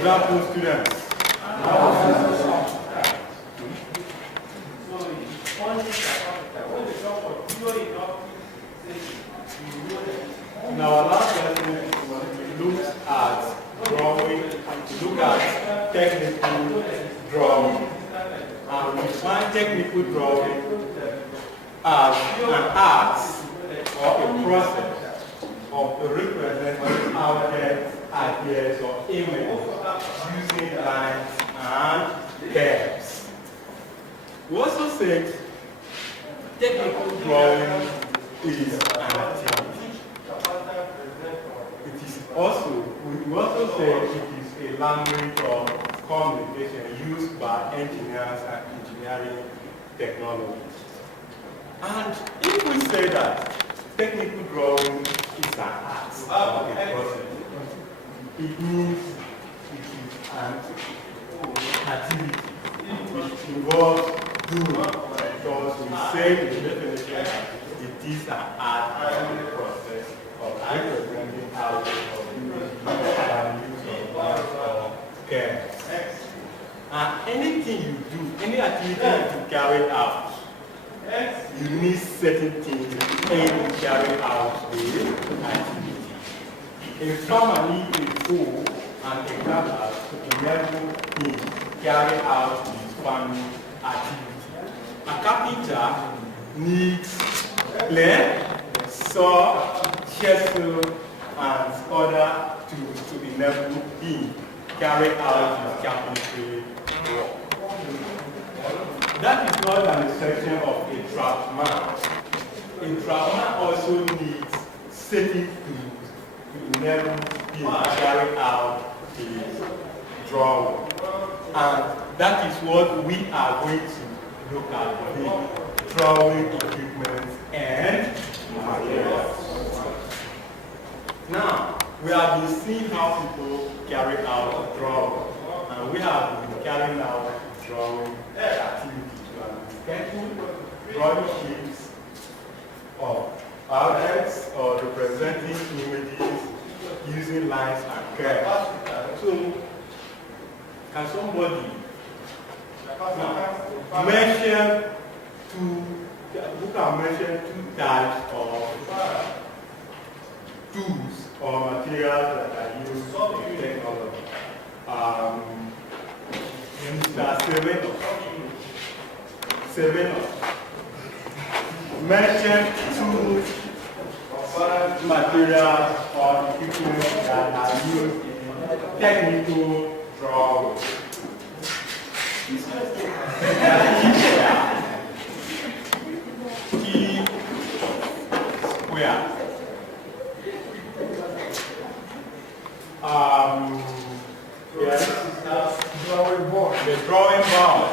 Good afternoon, students. In our last lesson, we looked at drawing, we looked at technical drawing. And we find technical drawing as an art or a process of representing objects, ideas, or images using lines and curves. We also said technical drawing is an activity. It is also, we also said it is a language of communication used by engineers and engineering technologies. And if we say that technical drawing is an art or a process, it means it is an activity which involves doing, because we say in the definition that it is an art or a process of representing objects or images by use of lines or curves. And anything you do, any activity you carry out, you need certain things in carrying out the activity. A farmer needs a hoe and a cutlass to enable him carry out his farming activity. A carpenter needs plane, saw, chisel, and other tools to enable him carry out his carpentry work. That is not an exception of a draftsman. A draftsman also needs certain tools to enable him to carry out his drawing. And that is what we are going to look at today: drawing equipment and materials. Now, we have been seeing how people carry out drawing, and we have been carrying out drawing activities. Drawing shapes of objects or representing images using lines and curves. So, can somebody mention two types of tools or materials that are used in technology? Mr. Seven. Mention two materials or equipment that are used in technical drawing. T-square. Yes. Drawing board. The drawing board.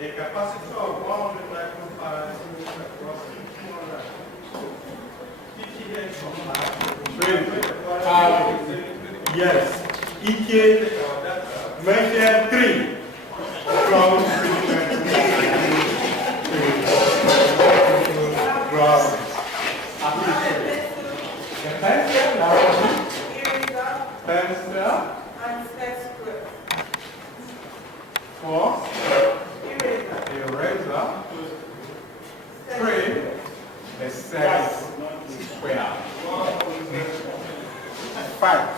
A capacity of 100 microfarads across 200. Yes. EK mentioned 3 from pencil and sketch script. 4. Eraser. 3. The set square. 5.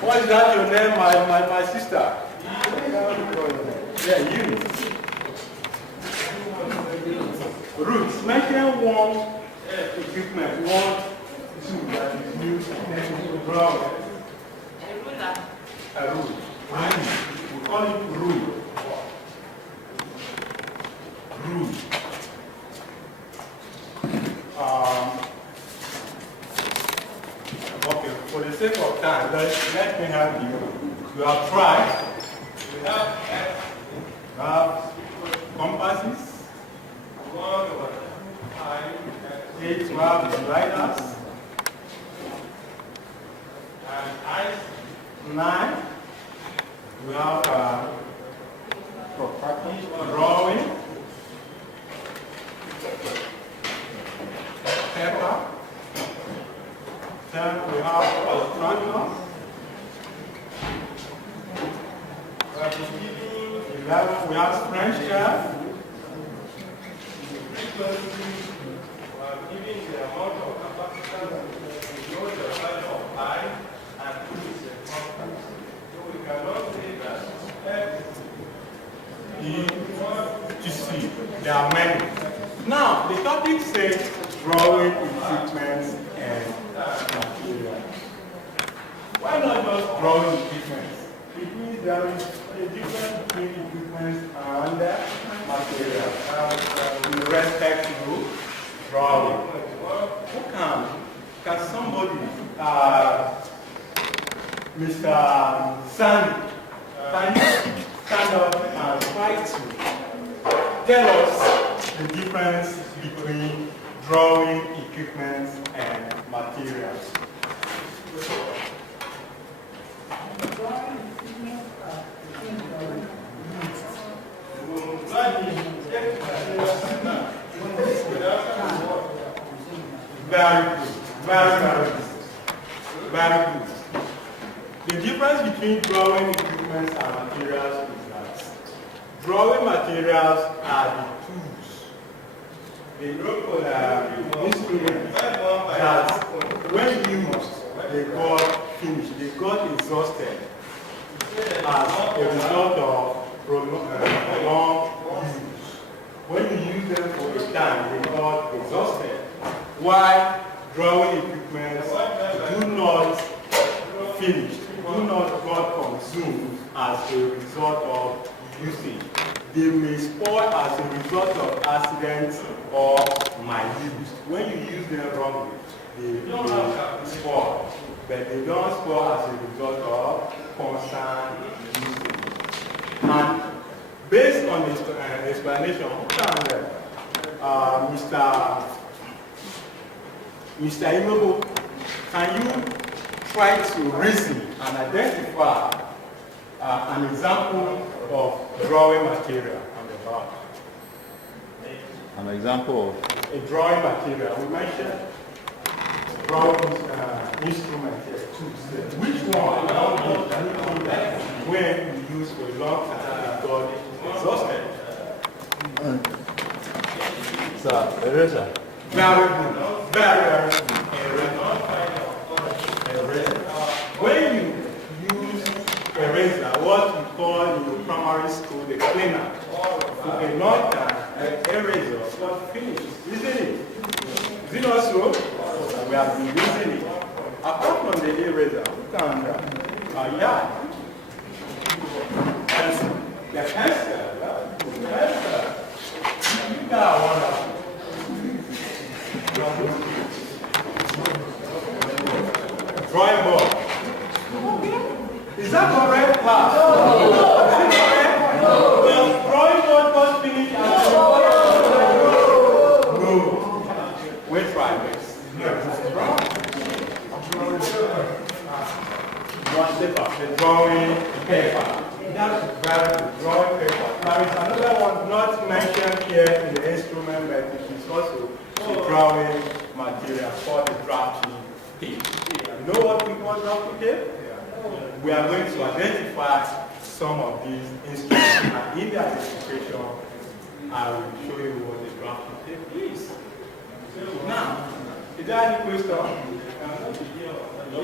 What is that your name, my sister? Yeah, you. Roots. Mention one equipment, one tool that is used to draw. A rule. We call it rule. Rule. Okay, for the sake of time, let me help you. You have tried. We have compasses. 8 to have sliders. And eyes. 9. We have drawing, paper, then we have electronics. We have French chef. Giving the amount of capacitance, we know the value of I and Q is a constant. So we cannot say that F is to see. There are many. Now, the topic says drawing equipment and materials. Why not just drawing equipment? It means there is a difference between equipment and materials with respect to drawing. Who can somebody, Mr. Sandy, can you stand up and try to tell us the difference between drawing equipment and materials? Very good. Very good. The difference between drawing equipment and materials is that drawing materials are the tools, the instruments that when used, they got finished, they got exhausted as a result of prolonged use. When you use them for a time, they got exhausted. Why drawing equipment do not finish, do not got consumed as a result of usage. They may spoil as a result of accidents or misuse. When you use them wrongly, they spoil. But they don't spoil as a result of constant usage. And based on this explanation, Mr. Inobo, can you try to reason and identify an example of drawing material on the board? An example of? A drawing material. We mentioned drawing instrument here, tools. Which one when you use for a long time because it's exhausted? Sir, eraser. Very good. Very good. Eraser. When you use eraser, what we call in the primary school the cleaner, for a long time, the eraser got finished, isn't it? Is it not so? We have been using it. Apart from the eraser, we can, pencil. The pencil. You got wonderful. Drawing board. Is that correct, class? No. Is it correct? No. The drawing board was finished and no. We try this. The drawing paper. That's very good. Drawing paper. Now it's another one not mentioned here in the instrument, but it is also the drawing material for the drafting tape. You know what we call drafting tape? We are going to identify some of these instruments, and in the identification, I will show you what the drafting tape is. Now, is there any question?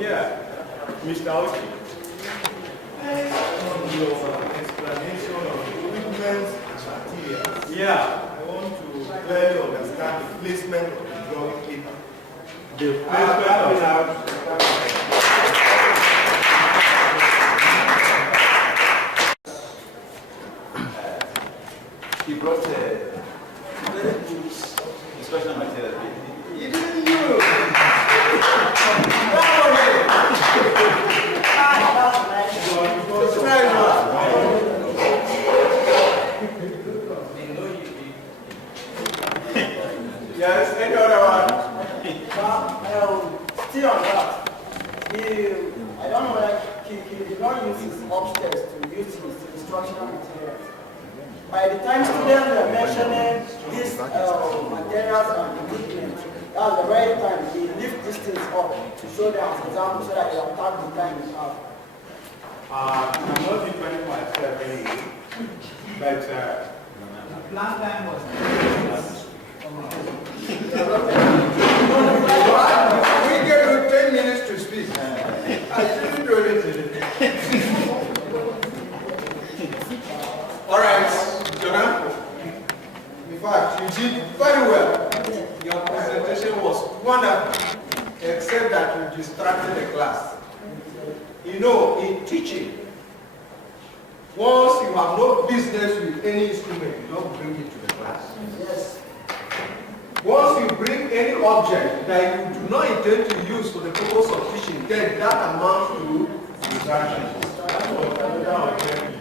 Yeah, Mr. Ochi. On your explanation of equipment and materials, Yeah. I want to clearly understand the placement of the drawing paper. The placement of He brought a very good inspection material. Even you! Yes, any other one? Still on that, I don't know, like, he did not use his upstairs to use his instructional materials. by the time students were mentioning these materials and equipment, that's the right time we lift these things up to show them as examples so that they can tag the time we have. I'm not depending myself anyway, but Last time was We gave you 10 minutes to speak. I didn't do anything. All right, Jonah. In fact, you did very well. Your presentation was wonderful, except that you distracted the class. You know, in teaching, once you have no business with any instrument, you don't bring it to the class. Yes. Once you bring any object that you do not intend to use for the purpose of teaching, then that amounts to distraction. that was another objective.